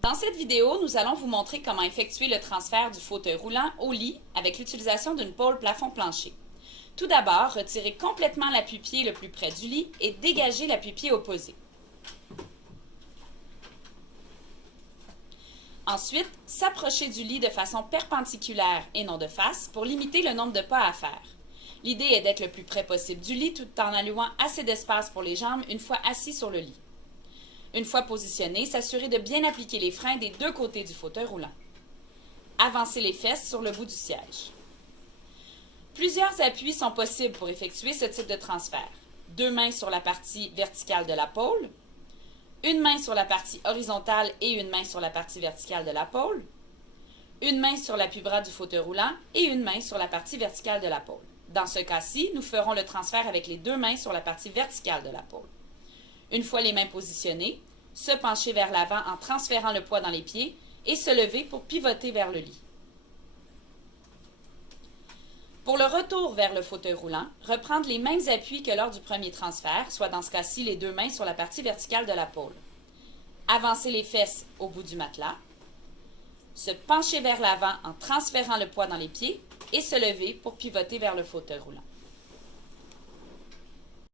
Dans cette vidéo, nous allons vous montrer comment effectuer le transfert du fauteuil roulant au lit avec l'utilisation d'une pôle plafond-plancher. Tout d'abord, retirez complètement l'appui-pied le plus près du lit et dégagez l'appui-pied opposé. Ensuite, s'approchez du lit de façon perpendiculaire et non de face pour limiter le nombre de pas à faire. L'idée est d'être le plus près possible du lit tout en allouant assez d'espace pour les jambes une fois assis sur le lit. Une fois positionné, s'assurez de bien appliquer les freins des deux côtés du fauteuil roulant. Avancez les fesses sur le bout du siège. Plusieurs appuis sont possibles pour effectuer ce type de transfert. Deux mains sur la partie verticale de la pôle, une main sur la partie horizontale et une main sur la partie verticale de la pôle, une main sur l'appui-bras du fauteuil roulant et une main sur la partie verticale de la pôle. Dans ce cas-ci, nous ferons le transfert avec les deux mains sur la partie verticale de la pôle. Une fois les mains positionnées, se pencher vers l'avant en transférant le poids dans les pieds et se lever pour pivoter vers le lit. Pour le retour vers le fauteuil roulant, reprendre les mêmes appuis que lors du premier transfert, soit dans ce cas-ci les deux mains sur la partie verticale de la pôle. Avancer les fesses au bout du matelas, se pencher vers l'avant en transférant le poids dans les pieds et se lever pour pivoter vers le fauteuil roulant.